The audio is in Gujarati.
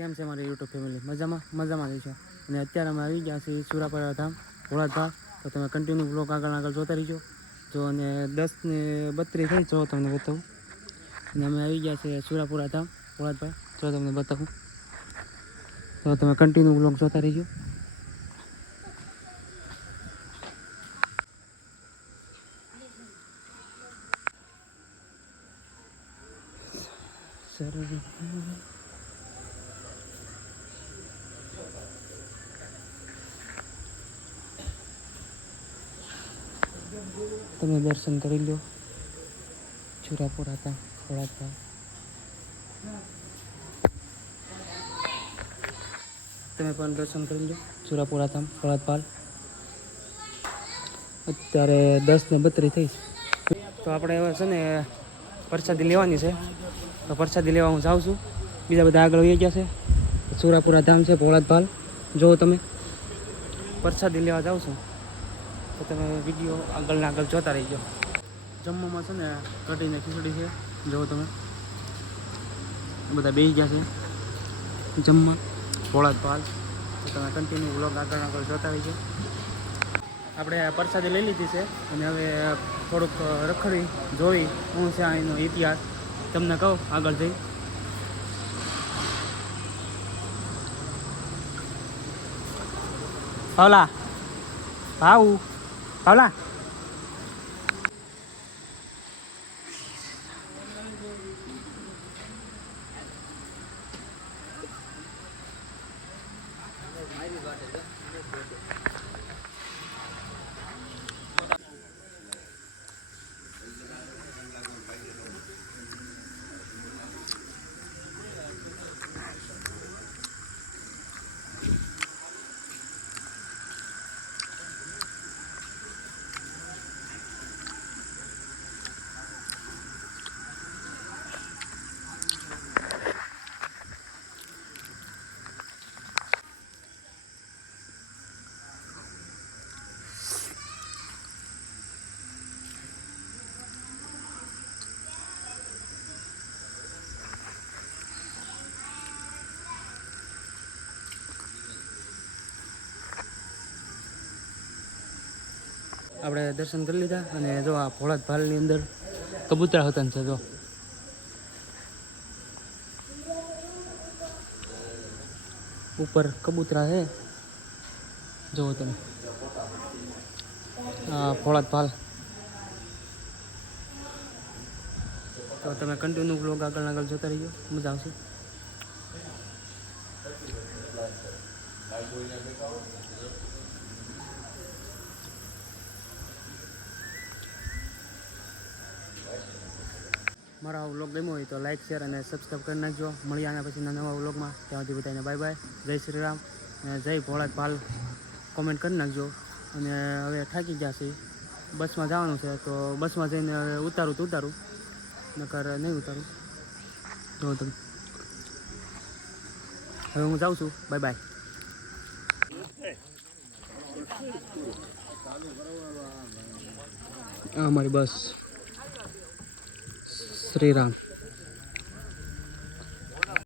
કેમ છે મારી યુટ્યુબ ફેમિલી? મજામાં? મજામાં રહીશો અને અત્યારે અમે આવી ગયા છીએ સુરાપરા ધામ ભોળાધા તો તમે કન્ટિન્યુ બ્લોગ આગળ આગળ જોતા રહીજો. જો અને દસ ને બત્રીસ થઈ જો તમને બતાવું. અને અમે આવી ગયા છીએ સુરાપુરા ધામ ભોળાધા જો તમને બતાવું. તો તમે કન્ટિન્યુ બ્લોગ જોતા રહીજો. સરસ. તમે દર્શન કરી લો. છુરાપુરા હતા થોડા તમે પણ દર્શન કરી લો. છુરાપુરા ધામ ખોળાતપાલ અત્યારે દસ ને બત્રીસ થઈ તો આપણે હવે છે ને પ્રસાદી લેવાની છે. તો પ્રસાદી લેવા હું જાઉં છું. બીજા બધા આગળ વહી ગયા છે. સુરાપુરા ધામ છે ભોળાતપાલ જો તમે. પ્રસાદી લેવા જાઉં છું. તો તમે વીડિયો આગળ ને આગળ જોતા રહીજો. જમવામાં છે ને કઢીને ખીચડી છે. જુઓ તમે. બધા બેસી ગયા છે. જમવા. ભોળા પાલ તો તમે કન્ટિન્યુ વ્લોગ આગળ આગળ જોતા રહીજો. આપણે પ્રસાદી લઈ લીધી છે અને હવે થોડુંક રખડી જોઈ હું છે અહીંનો ઇતિહાસ. તમને કહું આગળ જઈ. હલા ભાવ. 好了 આપણે દર્શન કરી લીધા અને જો આ ભોળાત ભાલની અંદર કબૂતરા હતા છે જો. ઉપર કબૂતરા છે. જુઓ તમે. આ ભોળાદ ભાલ. તો તમે કન્ટિન્યુ બ્લોગ આગળ આગળ જોતા રહીજો. મજા આવશે. મારો વ્લોગ ગમ્યો હોય તો લાઈક શેર અને સબસ્ક્રાઈબ કરી નાખજો. મળી આના પછીના નવા વ્લોગમાં. ત્યાં સુધી બધાને બાય બાય જય શ્રી રામ અને જય ભોળા પાલ કોમેન્ટ કરી નાખજો. અને હવે થાકી ગયા છે બસમાં જવાનું છે, તો બસમાં જઈને હવે ઉતારું તો ઉતારું. નકર નહીં ઉતારું. તો તમે હવે હું જાઉં છું. બાય બાય અમારી બસ. Sri Ram.